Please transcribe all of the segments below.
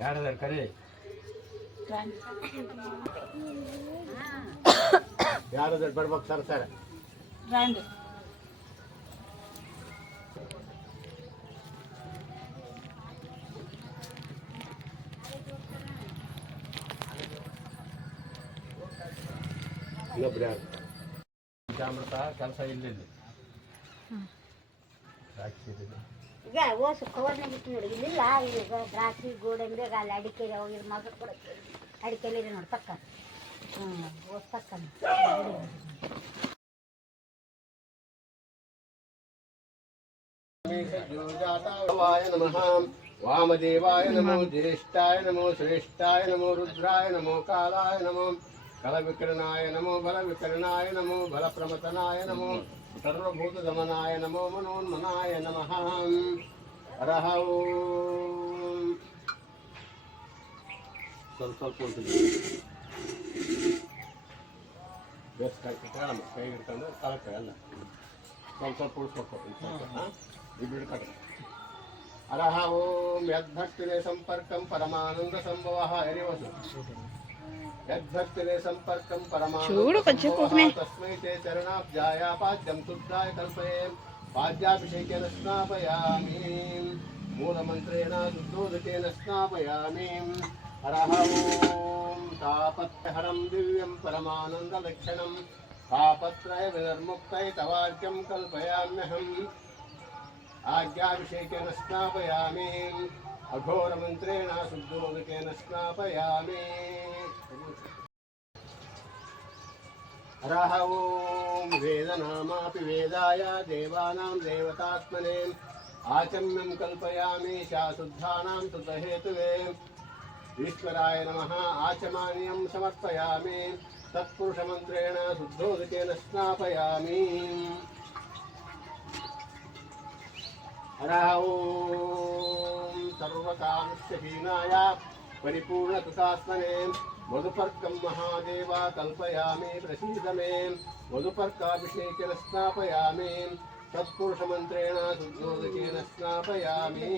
ಯಾರದಾರ ಕರೆ ಯಾರದಾರ ಬರ್ಬೇಕು sir sir ರಂడి ಇನ್ನೊಬ್ರು ಯಾರು ಅಮೃತ ಕೆಲಸ ಇಲ್ಲಿಲ್ಲ ಈಗ ಓಸು ಕವರ್ನಾಗ ಇಟ್ಟು ನೋಡಿ ಇಲ್ಲಿಲ್ಲ ಈಗ ದ್ರಾಕ್ಷಿ ಗೋಡಂಬಿ ಅಲ್ಲಿ ಅಡಿಕೆ ಹೋಗಿ ಮಗ ಕೊಡಕ್ಕೆ ಅಡಿಕೆಲಿ ನೋಡಿ ಪಕ್ಕ ಓಸ್ ಪಕ್ಕ नमः वामदेवाय नमो ज्येष्ठाय नमो श्रेष्ठाय नमो रुद्राय नमो कालाय नमो कलविकरणाय नमो बलविकरणाय नमो बलप्रमतनाय नमो सर्वभूतदमनाय नमो मनोन्मनाय नमः हरः ओम ಸ್ವಲ್ಪ ಬೆಸ್ಟ್ ಕೈ ಹಿಡ್ಕೊಂಡು ಕಲಕ್ಕೆ ಎಲ್ಲ ಸ್ವಲ್ಪ ಉಳಿಸ್ಬೇಕು ಇಬ್ಬಿಡು ಕಡೆ ಅರಹ ಓಂ ಯದ್ಭಕ್ತಿನೇ ಸಂಪರ್ಕಂ ಪರಮಾನಂದ ಸಂಭವಃ ಎರಿವಸು ಯದ್ಭಕ್ತಿನೇ ಸಂಪರ್ಕಂ ಪರಮಾನಂದ ತಸ್ಮೈ ತೇ ಚರಣಾಬ್ಜಾಯ ಪಾದ್ಯಂ ತುಬ್ಧಾಯ ಕಲ್ಪಯೇ ಪಾದ್ಯಾಭಿಷೇಕೇನ ಸ್ನಾಪಯಾಮಿ ಮೂಲಮಂತ್ರೇಣ ಶುದ್ಧೋದಕೇನ ಸ್ನಾಪಯಾಮಿ ಅರಹ ಓಂ ತಾಪತ್ರಹರಂ ದಿವ್ಯಂ ಪರಮಾನಂದಲಕ್ಷಣಂ पापत्रय विनिर्मुक्तय तवार्क्यं कल्पयाम्यहम् आज्ञाभिषेकेन स्नापयामि अघोरमन्त्रेण शुद्धोदकेन स्नापयामि हरः ओं वेदनामापि वेदाय देवानां देवतात्मने आचम्यं कल्पयामि शाशुद्धानां सुतहेतुवे ईश्वराय नमः आचमान्यं समर्पयामि तत्पुरुषमन्त्रेण शुद्धोदकेन स्नापयामि हरः ओं सर्वकामस्यहीनाय परिपूर्णकृतात्मने मधुपर्कं महादेव कल्पयामि प्रसीद मे मधुपर्काभिषेकेन स्नापयामि तत्पुरुषमन्त्रेण शुद्धोदकेन स्नापयामि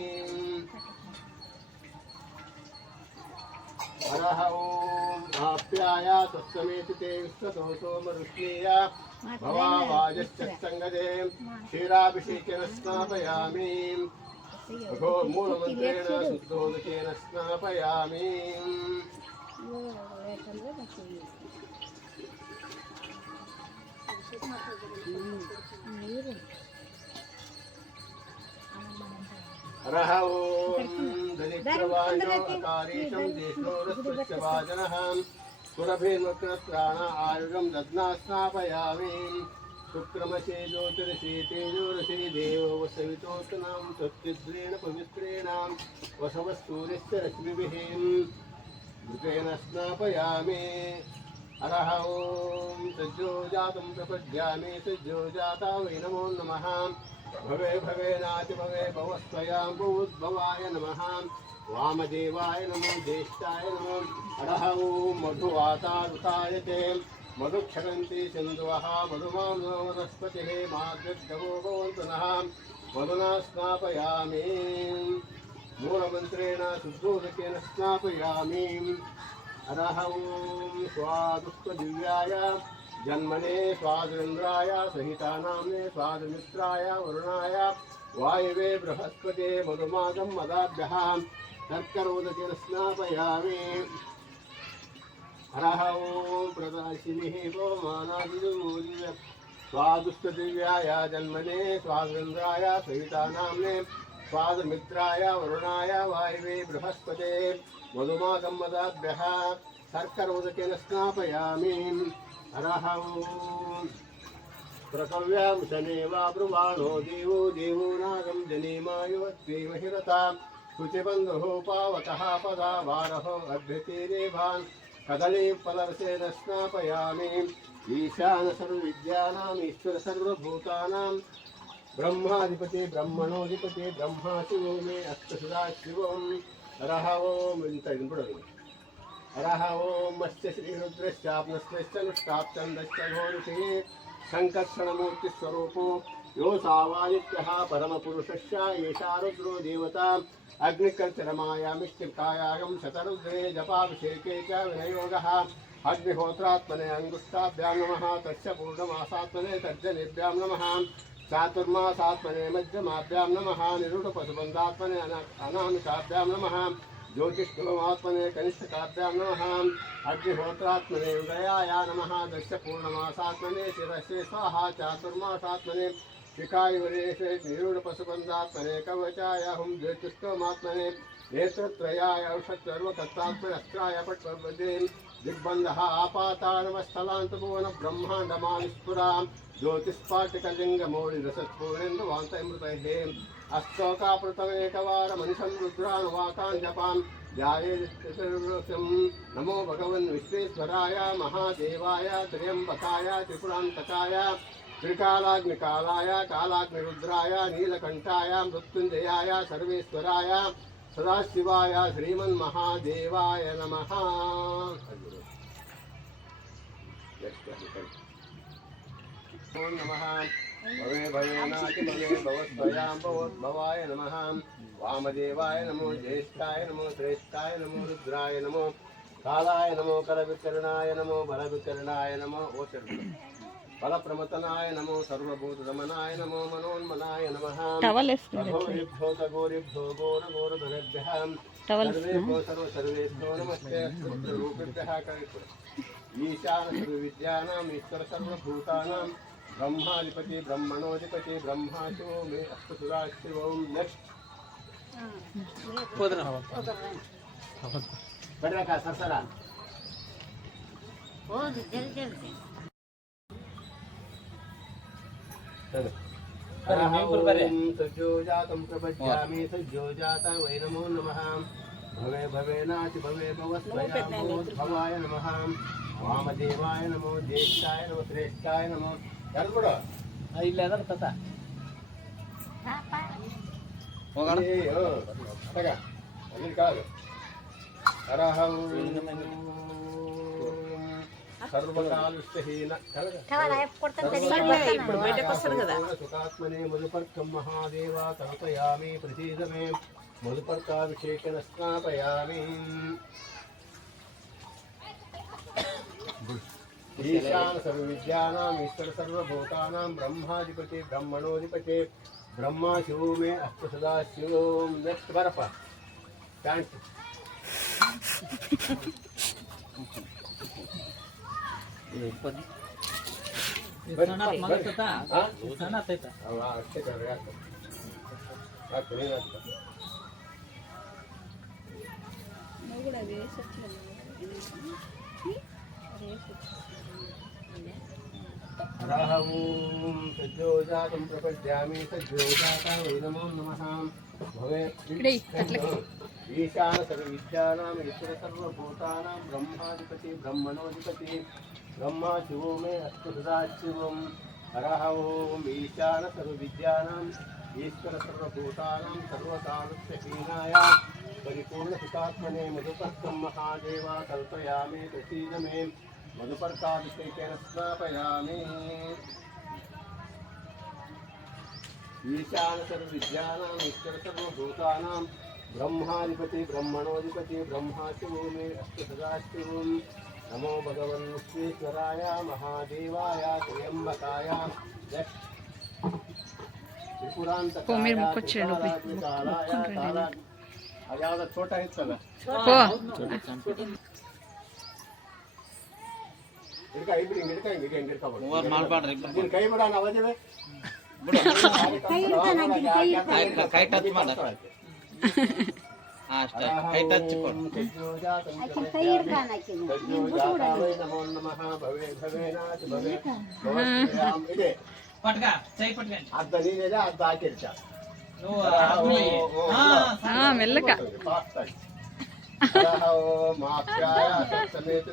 हरः ओं आप्याय तत्समेति ते विश्वतोषो मरुष्णीय भवावाजश्चङ्गदे क्षीराभिषेकेन स्नापयामि मूलमन्त्रेण शुद्धोदकेन स्नापयामि हरः ओं दलित्रवायो अकारीशं देशोरस्पृश्यवाजनः सुरभिर्मक्रत्राण आयुगं दध्ना स्नापयामि शुक्रमसे ज्योतिरसि तेजोरसि देवो वसवितोत्तनां सत्चिद्रेण पवित्रेण वसवस्तूर्यस्य रश्मिभिः घृतेन स्नापयामि हरः ओं सज्जो जातं प्रपद्यामि सज्जो जाता वै नमो नमः भवे भवे नाति भवे भवस्वयां भूद्भवाय नमः वामदेवाय नमो ज्येष्ठाय नमो हरः ओं मधुवातारुतायते मधुक्षरन्ति सिन्धवः मधुमां वनस्पतिः मार्गद्गवो भवन्तु नः मधुना स्नापयामि मूलमन्त्रेण शुद्धोदकेन स्नापयामि हरः ओं स्वादुष्टदिव्याय जन्मने स्वादुन्द्राय सहितानाम्ने स्वादुमित्राय वरुणाय वायवे बृहस्पते मधुमागं मदाभ्यः तर्करोदकेन स्नापयामि हरः ओं प्रदाशिनिः पवमानादिर्मूल्य स्वादुष्टदिव्याय जन्मने स्वादुन्द्राय सहितानाम्ने स्वादुमित्राय वरुणाय वायवे बृहस्पते मधुमागं मदाभ्यः तर्करोदकेन स्नापयामि हरः ओं प्रकव्यां शनेवा ब्रुवाणो देवो देवो नागं जनेमायुवत्वेव हिरतां शुचिबन्धुः पावकः पदावारः अभ्यतीरेभान् कदलीफलरसेन स्नापयामि ईशान सर्वविद्यानाम् ईश्वर सर्वभूतानां ब्रह्माधिपति ब्रह्मणोधिपति ब्रह्मा शिवो मे अष्टसदा शिवं हरः ओं हरः ओं मत्स्य श्रीरुद्रश्चाप्नश्च नुष्टाप्चन्दश्च घोरुषिः शङ्कर्षणमूर्तिस्वरूपो यो सावादित्यः परमपुरुषश्च एषा रुद्रो देवता अग्निकर्तरमायामिष्टिकायागं शतरुद्रे जपाभिषेके च विनयोगः अग्निहोत्रात्मने अंगुष्ठाभ्यां नमः तस्य पूर्णमासात्मने तर्जनेभ्यां नमः चातुर्मासात्मने मध्यमाभ्यां नमः निरूढपशुबन्धात्मने अनामिकाभ्यां नमः ज्योतिष्कुलमात्मने कनिष्ठकाभ्यां नमः अग्निहोत्रात्मने उदयाय नमः दस्य पूर्णमासात्मने शिरसे स्वाहा चातुर्मासात्मने शिखायवरेशे निरूढपशुबन्धात्मने कवचाय हुं ज्योतिष्कुलमात्मने नेत्रत्रयाय औषधर्वकर्तात्मने अस्त्राय पट्टपदे दिग्बन्धः आपाताळवस्थलान्तभुवन ब्रह्माण्डमानिस्फुरां ज्योतिष्पाटिकलिङ्गमौलिरसत्पूर्णेन्दुवान्तमृतैः अस्तोकापृतमेकवारमनिशं रुद्रानुवाकान् जपां ध्यायेत्तिर्वृतं नमो भगवन् विश्वेश्वराय महादेवाय त्र्यम्बकाय त्रिपुरान्तकाय त्रिकालाग्निकालाय कालाग्निरुद्राय नीलकण्ठाय मृत्युञ्जयाय सर्वेश्वराय सदाशिवाय श्रीमन्महादेवाय नमः। ओम नमः भवे भवेनाति भवे भवद्भयां भवद्भवाय नमः। वामदेवाय नमो ज्येष्ठाय नमो श्रेष्ठाय नमो रुद्राय नमो कालाय नमो करविकरणाय नमो बलविकरणाय नमो बलप्रमतनाय नमो सर्वभूतदमनाय नमो मनोन्मनाय नमः। अघोरिभ्यो तघोरिभ्यो घोरघोरधनेभ्यः सर्वेभ्यो सर्वेभ्यो नमस्ते रूपेभ्यः ईशान सर्वविद्यानाम् ईश्वर सर्वभूतानां ब्रह्माधिपति ब्रह्मणोधिपति ब्रह्माशो मे अष्टसुराशिवों नेक्स्ट बढ़िया का सरसरा ओ जल्दी सज्जोजातं प्रपद्यामि सज्जोजाता वै नमो नमः। भवे भवेनाति भवे भवस्वयाभवाय नमः। वामदेवाय नमो ज्येष्ठाय नमो श्रेष्ठाय नमो यारबड़ ಇಲ್ಲ ತತ ಹೋಗೋಣ ತಗ ಅಲ್ಲಿ ಕಾಲು ಅರಹಂ सर्वकालुष्टहीन सुखात्मने मधुपर्कं महादेवा कल्पयामि प्रसीद मे मधुपर्काभिषेकेन स्नापयामि। ईशान सर्वविद्यानाम् ईश्वर सर्वभूतानां ब्रह्माधिपति ब्रह्मणोधिपति ब्रह्मा शिवो मे अस्तु सदा शिवों नेक्स्ट बरप थैंक्स ಅಷ್ಟೇ ಕರೆ राहूं सज्जोजातं प्रपद्यामि सज्जोजाता वै नमो नमः। भवे ईशान सर्वविद्यानाम् ईश्वर सर्वभूतानां ब्रह्माधिपति ब्रह्मणोधिपति ब्रह्मा शिवो मे अस्तु सदा शिवम्। हरः ओम् ईशान सर्वविद्यानाम् ईश्वर सर्वभूतानां सर्वकालस्य परिपूर्णसुखात्मने मधुपर्कं महादेवा कल्पयामि प्रसीद मे मधुपर्काभिषेकेन स्नापयामि। ईशान सर्वविद्यानाम् ईश्वर सर्वभूतानां ब्रह्माधिपति ब्रह्मणोधिपति ब्रह्मा शिवो मे अस्तु सदा शिवम्। नमो भगवन् विश्वेश्वराय महादेवाय त्र्यम्बकाय त्रिपुरान्तकाय कालाय ಯಾವ್ದು ಛೋಟ ಇತ್ತಲ್ಲ ಕೈ ಬಿಡಿ ಕೈ ಬಿಡ ಅವಧಿವೆ ಕೈ ಟಚ್ ಮಾಡ ಕೈ ಟಚ್ ನಮೋ ನಮಃ ಭವೇ ಭವೇನಾಥ್ ಭವೇ ಇದೆ ಪಟ್ಕ ಚೈ ಪಟ್ಕ ಅರ್ಧ ನೀನಿದೆ ಅರ್ಧ ಹಾಕಿರ್ತ మెల్లక समेत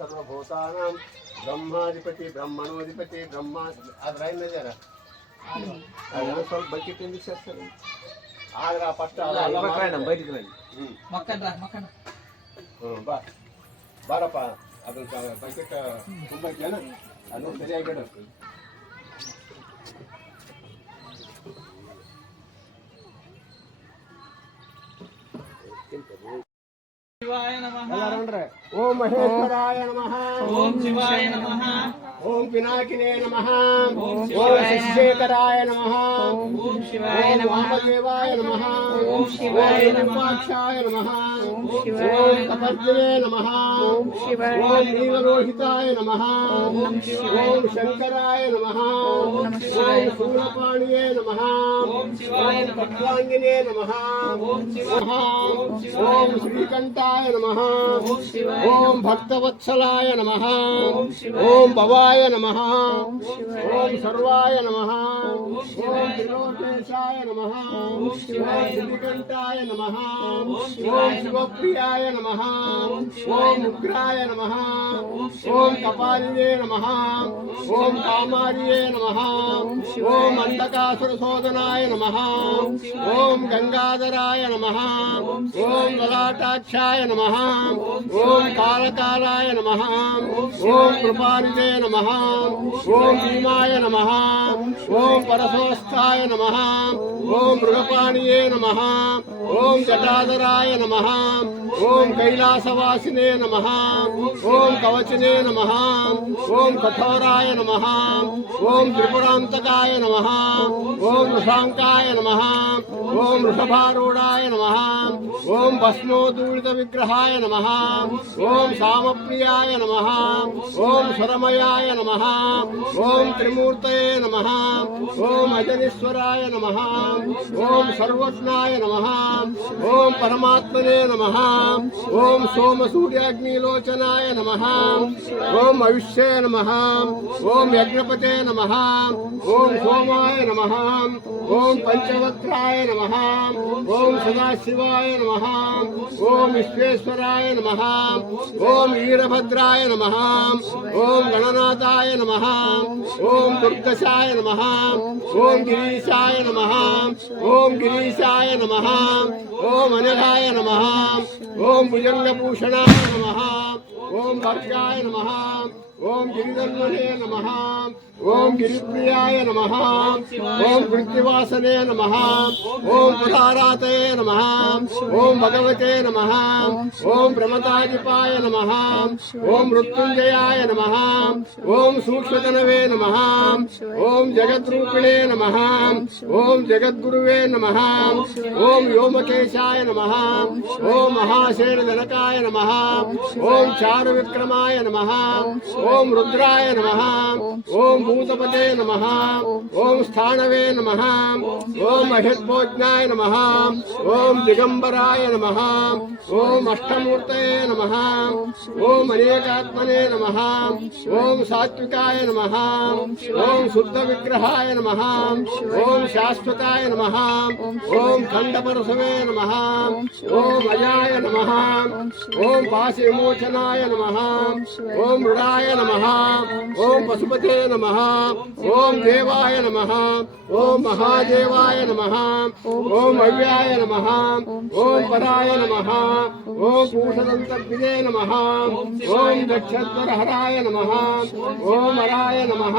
सर्वभूतानां ब्रह्माधिपति ब्रह्मणोधिपति ब्रह्मा ಅದು ರೈನ್ ನಜರ ಸ್ವಲ್ಪ ಬಕೆಟ್ ಇಂದ ಸೇರ್ತಾರೆ ಆಗ ಫಸ್ಟ್ ಅಲ್ಲ ಬೈಕ್ ಮಕ್ಕಂಡ್ರ ಬಾ ಬಾರಪ್ಪ ಅದನ್ನ ಬಕೆಟ್ ತುಂಬಕ್ಲೇನ ಅದು ಸರಿಯಾಗಿಡು. ಶಿವಾಯ ನಮಃ. ಎಲ್ಲರೂ ಓಂ ಮಹೇಶ್ವರಾಯ ನಮಃ. ಓಂ ಶಿವಾಯ ನಮಃ. ಓಂ ಪಿನಾಕಿನೇ ನಮಃ. ಓಂ ಓಂ ಶಿಶೇಖರಾಯ ನಮಃ. ಓಂ ಶಿವಾಯ ನಮಃ. ವಾಮದೇವಾಯ ನಮಃ. ಓಂ ಶಿವಾಯ ಓಂ ನಮಃ. ರೂಪಾಕ್ಷಾಯ ನಮಃ. ಓಂ ಶಿವಾಯ ಓಂ ನಮಃ. ತಪಸ್ವಿನೇ ನಮಃ. ಓಂ ಶಿವಾಯ ಓಂ ನಮಃ. ನೀಲಲೋಹಿತಾಯ ನಮಃ. ಓಂ ಶಿವಾಯ ಓಂ ನಮಃ. ಶಂಕರಾಯ ನಮಃ. ಓಂ ಶಿವಾಯ ಓಂ ಶೂಲಪಾಣಿಯೇ ನಮಃ. ಓಂ ಶಿವಾಯ ಓಂ ನಮಃ. ತತ್ವಾಂಗಿನೇ ನಮಃ. ಓಂ ಶಿವಾಯ ಓಂ ಶ್ರೀಕಂಠಾಯ ನಮಃ. ಓಂ ಶಿವಾಯ ಓಂ ಭಕ್ತವತ್ಸಲಾಯ ನಮಃ. ಓಂ ಶಿವಾಯ ಓಂ ಭವಾಯ ನಮಃ. ಓಂ ಶಿವಾಯ ಓಂ ಸರ್ವಾಯ ನಮಃ. ಓಂ ಓಂ ಶಿವಾಯ ತ್ರಿಲೋಕೇಶಾಯ ನಮಃ. ಓಂ ಓಂ ಶಿವಾಯ ಶ್ರೀಕಂಠಾಯ ನಮಃ. ಓಂ ಓಂ ಶಿವಾಯ ಶಿವಪ್ರಿಯಾಯ ನಮಃ. ಓಂ ಶಿವಾಯ ಓಂ ಉಗ್ರಾಯ ನಮಃ. ಓಂ ಓಂ ಶಿವಾಯ ಕಪಾಲಿನೇ ನಮಃ. ಓಂ ಕಾಮಾರಿಯೇ ನಮಃ. ಓಂ ಶಿವಾಯ ಓಂ ಅಂಧಕಾಸುರಸೋದನಾಯ ನಮಃ. ಓಂ ಗಂಗಾಧರಾಯ ನಮಃ. ಓಂ ಲಲಾಟಾಕ್ಷಾಯ ನಮಃ. ಓಂ ಕಾಲಕಾಲಾಯ ನಮಃ. ಓಂ ಕೃಪಾನಿಧೇ ನಮಃ. ಓಂ ಭೀಮಾಯ ನಮಃ. ಓಂ ಪರಸೋಸ್ಥಾಯ ನಮಃ. ಓಂ ಮೃಗಪಾಣಿಯೇ ನಮಃ. ಓಂ ಜಟಾಧರಾಯ ನಮಃ. ಓಂ ಕೈಲಾಸವಾಸಿನೇ ನಮಃ. ಓಂ ಕವಚನೇ ನಮಃ. ಓಂ ಕಠೋರಾಯ ನಮಃ. ಓಂ ತ್ರಿಪುರಾಂತಕಾಯ ನಮಃ. ಓಂ ವೃಷಾಂಕಾಯ ನಮಃ. ಓಂ ವೃಷಭಾರೂಢಾಯ ನಮಃ. ಓಂ ಭಸ್ಮೋದೂಳಿತ ವಿಗ್ರಹಾಯ ನಮಃ. ಓಂ ಸಾಮಪ್ರಿಯಾಯ ನಮಃ. ಓಂ ಸ್ವರಮಯಾಯ ನಮಃ. ಓಂ ತ್ರಿಮೂರ್ತಯೇ ನಮಃ. ಓಂ ಅಜನೀಶ್ವರಾಯ ನಮಃ. ಓಂ ಸರ್ವಜ್ಞಾಯ ನಮಃ. ಓಂ ಪರಮಾತ್ಮನೇ ನಮಃ. ಓಂ ಸೋಮ ಸೂರ್ಯಾಗ್ನಿಲೋಚನಾಯ ನಮಃ. ಓಂ ಅವಿಶ್ಯೇ ನಮಃ. ಓಂ ಯಜ್ಞಪತೆ ನಮಃ. ಓಂ ಸೋಮಾಯ ನಮಃ. ಓಂ ಪಂಚವಕ್ರಾಯ ನಮಃ. ಓಂ ಸದಾಶಿವಾಯ ನಮಃ. ಓಂ ವಿಶ್ವೇಶ್ವರಾಯ ನಮಃ. ಓಂ ವೀರಭದ್ರಾಯ ನಮಃ. ಓಂ ಗಣನಾಥಾಯ ನಮಃ. ಓಂ ದುರ್ದಶಾಯ ನಮಃ. ಓಂ ಗಿರೀಶಾಯ ನಮಃ. ಓಂ ಗಿರೀಶಾಯ ನಮಃ. ಓಂ ಅನಘಾಯ ನಮಃ. ಓಂ ಭುಜಂಗಭೂಷಣಾಯ ನಮಃ. ಓಂ ಭರ್ಗಾಯ ನಮಃ. ಓಂ ಗಿರಿಧನ್ವನೇ ನಮಃ. ಓಂ ಗಿರಿಪ್ರಿಯಾಯ ನಮಃ. ಓಂ ಕೃತ್ಯವಾಸನೇ ನಮಃ. ಓಂ ಪುರಾರಾತಯೇ ನಮಃ. ಓಂ ಭಗವತೆ ನಮಃ. ಓಂ ಪ್ರಮತಾಧಿಪಾಯ ನಮಃ. ಓಂ ಮೃತ್ಯುಂಜಯಾಯ ನಮಃ. ಓಂ ಸೂಕ್ಷ್ಮತನವೇ ನಮಃ. ಓಂ ಜಗದ್ರೂಪಿಣೇ ನಮಃ. ಓಂ ಜಗದ್ಗುರುವೇ ನಮಃ. ಓಂ ವ್ಯೋಮಕೇಶಾಯ ನಮಃ. ಓಂ ಮಹಾಶೇನಜನಕಾಯ ನಮಃ. ಓಂ ಚಾರುವಿಕ್ರಮಾಯ ನಮಃ. ಓಂ ರುದ್ರಾಯ ನಮಃ. ಓಂ ಭೂತಪತೆ ನಮಃ. ಓಂ ಸ್ಥಾಣವೇ ನಮಃ. ಓಂ ಮಹೇತ್ಮೋಜ್ಞಾಯ ನಮಃ. ಓಂ ದಿಗಂಬರಾಯ ನಮಃ. ಓಂ ಅಷ್ಟಮೂರ್ತಯೇ ನಮಃ. ಓಂ ಅನೇಕಾತ್ಮನೇ ನಮಃ. ಓಂ ಸಾತ್ವಿಕಾಯ ನಮಃ. ಓಂ ಶುದ್ಧ ವಿಗ್ರಹಾಯ ನಮಃ. ಓಂ ಶಾಶ್ವತಾಯ ನಮಃ. ಓಂ ಖಂಡಪರಸವೇ ನಮಃ. ಓಂ ಅಜಾಯ ನಮಃ. ಓಂ ಪಾಸಿ ವಿಮೋಚನಾಯ ನಮಃ. ಓಂ ಮೃಡಾಯ ನಮಃ. ಓಂ ಪಶುಪತೆ ನಮಃ. ಓಂ ದೇವಾಯ ನಮಃ. ಓಂ ಮಹಾದೇವಾಯ ನಮಃ. ಓಂ ಅವ್ಯಾಯ ನಮಃ. ಓಂ ಪರಾಯ ನಮಃ. ಓಂ ಪೂಷದಂತರ್ಪಿದೇ ನಮಃ. ಓಂ ದಕ್ಷದ್ವರಹರಾಯ ನಮಃ. ಓಂ ಹರಾಯ ನಮಃ.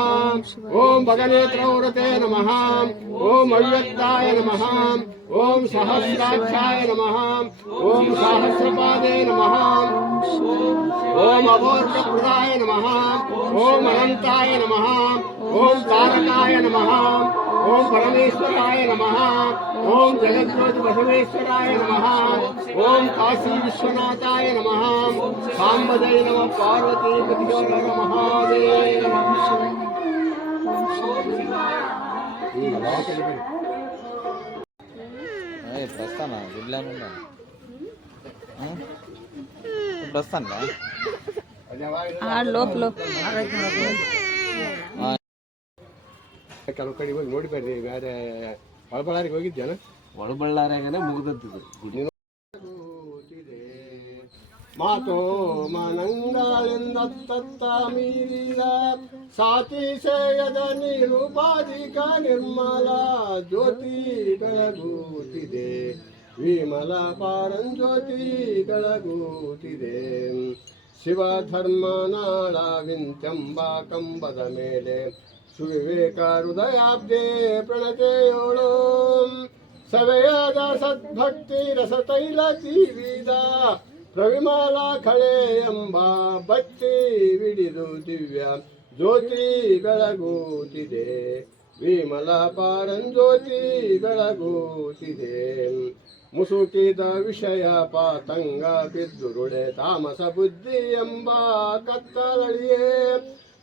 ಓಂ ಭಗನೇತ್ರವ್ರತೆ ನಮಃ. ಓಂ ಅವ್ಯಕ್ತಾಯ ನಮಃ. ಓಂ ಸಹಸ್ರಾಕ್ಷಾಯ ನಮಃ. ಓಂ ಸಹಸ್ರಪಾದೇ ನಮಃ. ಓಂ ಅಘೋರ್ಗಪ್ರದಾಯ ನಮಃ. ಓಂ ಅನಂತಾಯ ನಮಃ. ಓಂ ತಾರಕಾಯ ನಮಃ. ಓಂ ಪರಮೇಶ್ವರಾಯ ನಮಃ. ಓಂ ಜಗದ್ಜ್ಯೋತಿ ಬಸವೇಶ್ವರಾಯ ನಮಃ. ಓಂ ಕಾಶಿ ವಿಶ್ವನಾಥಾಯ ನಮಃ. ಸಾಂಬದೈ ನಮಃ. ಪಾರ್ವತಿ ಪತಿಯೋರ ಮಹಾದೇವ. ఇప్పుడు వస్తానా గుడ్లాను ఇప్పుడు వస్తాను లోపల ಕೆಲವು ಕಡೆ ಹೋಗಿ ನೋಡಿ ಬರ್ರಿ. ಬೇರೆ ಹೊಳಬಳ್ಳಾರಿಗೆ ಹೋಗಿದ್ದೇನ? ಒಳಬಳ್ಳಾರ್ಯಾಗನೆ ಮುಗಿದದ್ದು. ಮಾತೋ ಮನಂಗಳಿಂದತ್ತ ಮೀರಿದ ಸಾತಿಶಯದ ನಿರುಪಾಧಿಕ ನಿರ್ಮಲ ಜ್ಯೋತಿ ಬೆಳಗುತ್ತಿದೆ. ವಿಮಲ ಪಾರಂಜ್ಯೋತಿ ಬೆಳಗುತ್ತಿದೆ. ಶಿವಧರ್ಮನಾಳ ವಿಂತ್ಯಂಬ ಕಂಬದ ಮೇಲೆ ಸುವಿವೇಕ ಹೃದಯಾಬ್ದೆ ಪ್ರಣತೆಯೋಳು. ಸವೆಯಾದ ಸದ್ಭಕ್ತಿ ರಸತೈಲ ಜೀವಿದ ಪ್ರವಿಮಾಲ ಖಳೆ ಎಂಬ ಬತ್ತಿ ವಿಡಿದು ದಿವ್ಯ ಜ್ಯೋತಿ ಬೆಳಗುತ್ತಿದೆ. ವಿಮಲ ಪಾರಂಜ್ಯೋತಿ ಬೆಳಗುತ್ತಿದೆ. ಮುಸುಕಿದ ವಿಷಯ ಪಾತಂಗ ಬಿದ್ದುರುಳೆ ತಾಮಸ ಬುದ್ಧಿ ಎಂಬ ಕತ್ತಲಳಿಯೇ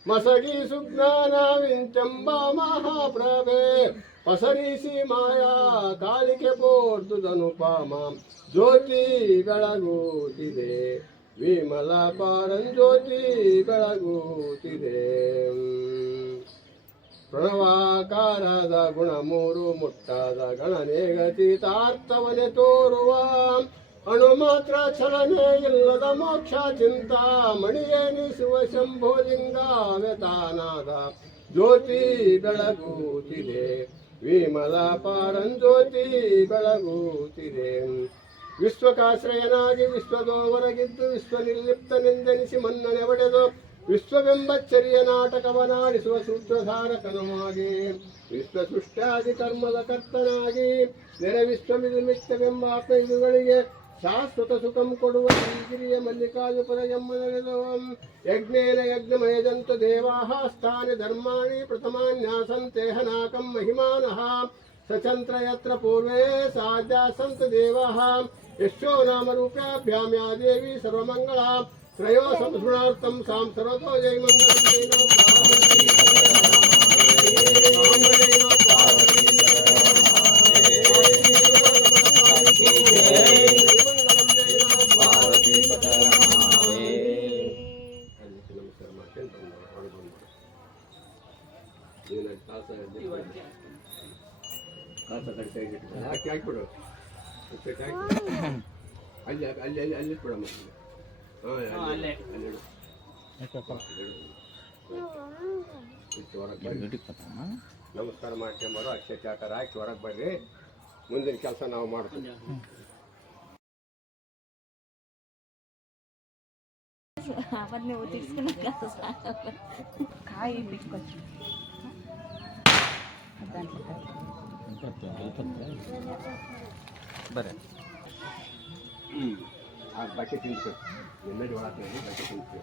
ಮಸಗಿ ಸುಜ್ಞಾನ ವಿಂತೆಂಬ ಮಹಾಪ್ರಭೆ ಪಸರಿಸಿ ಮಾಯಾ ಕಾಳಿಕೆ ಬೋರ್ದುದನುಪಮ ಜ್ಯೋತಿ ಬೆಳಗುತ್ತಿದೆ. ವಿಮಲ ಪಾರಂಜ್ಯೋತಿ ಬೆಳಗುತ್ತಿದೆ. ಪ್ರಣವಾಕಾರದ ಗುಣ ಮೂರು ಮುಟ್ಟಾದ ಗಣನೆ ಗತಿತಾರ್ಥವನೆ ತೋರುವ ಅಣು ಮಾತ್ರ ಚಲನೆ ಇಲ್ಲದ ಮೋಕ್ಷ ಚಿಂತಾ ಮಣಿಯೆನಿಸುವ ಶಂಭೋಲಿಂಗಾವ್ಯತಾನಾದ ಜ್ಯೋತಿ ಬೆಳಗುತ್ತಿದೆ. ವಿಮಲ ಪಾರಂಜ್ಯೋತಿ ಬೆಳಗುತ್ತಿದೆ. ವಿಶ್ವಕಾಶ್ರಯನಾಗಿ ವಿಶ್ವದೋವರಗಿದ್ದು ವಿಶ್ವ ನಿರ್ಲಿಪ್ತನೆಂದೆನಿಸಿ ಮನ್ನಣೆ ಒಡೆದು ವಿಶ್ವವೆಂಬಚ್ಚರಿಯ ನಾಟಕವನಾಡಿಸುವ ಸೂತ್ರಧಾರಕನವಾಗಿ ವಿಶ್ವ ಸೃಷ್ಟ್ಯಾದಿ ಕರ್ಮದ ಕರ್ತನಾಗಿ ನೆರೆ ವಿಶ್ವಮಿದುಮಿತ್ತವೆಂಬ ಆತ್ಮಯುಗಳಿಗೆ ಶಾಶ್ವತ ಸುಖಂ ಕೊಡುವ ಶ್ರೀಗಿರಿಯ ಮಲ್ಲಿಕಾರ್ಜುಪದ ಎಮ್ಮನೆದವಂ ಯಜ್ಞೇನ ಯಜ್ಞಮಯಜಂತು ದೇವಾಃ ಸ್ಥಾನಿ ಧರ್ಮಾಣಿ ಪ್ರಥಮಾನ್ಯಾಸಂತೆ ಹನಾಕಂ ಮಹಿಮಾನಃ ಸಚಂತ್ರ ಯತ್ರ ಪೂರ್ವೇ ಸಾಧ್ಯಾಸಂತ ದೇವಾಃ ಯಶೋ ನಾಮ ರೂಪಾಭ್ಯಾಂ ಯಾ ದೇವಿ ಸರ್ವಮಂಗಳ ತ್ರಯೋ ಸಂಸ್ಮೃಣಾರ್ಥಂ ಸಾಂ ಸರ್ವತೋ ಜೈ ಮಂಗಲಂ ಜೈನೋ ಹಾಕ್ಬಿಡು ಅಲ್ಲಿ ಅಲ್ಲಿ ಅಲ್ಲಿ ಅಲ್ಲಿ ಬಿಡಮ್ಮ. ಹೊರಗೆ ನಮಸ್ಕಾರ ಮಾಡ್ಕೊಂಬರು ಅಕ್ಷಯ ಚಾಕರ ಹಾಕಿ ಹೊರಗೆ ಬರ್ರಿ. ಮುಂದಿನ ಕೆಲಸ ನಾವು ಮಾಡ್ತೀವಿ. ಕಾಯಿ ಬಿಟ್ಕೊಳ್ತೀವಿ ಬರ್ರಿ. ಆ ಬಟ್ಟೆ ತಿಂದ್ಬೇಕು. ಎಣ್ಣೆ ಜೋಳ ಬಟ್ಟೆ ತಿಂತೀವಿ.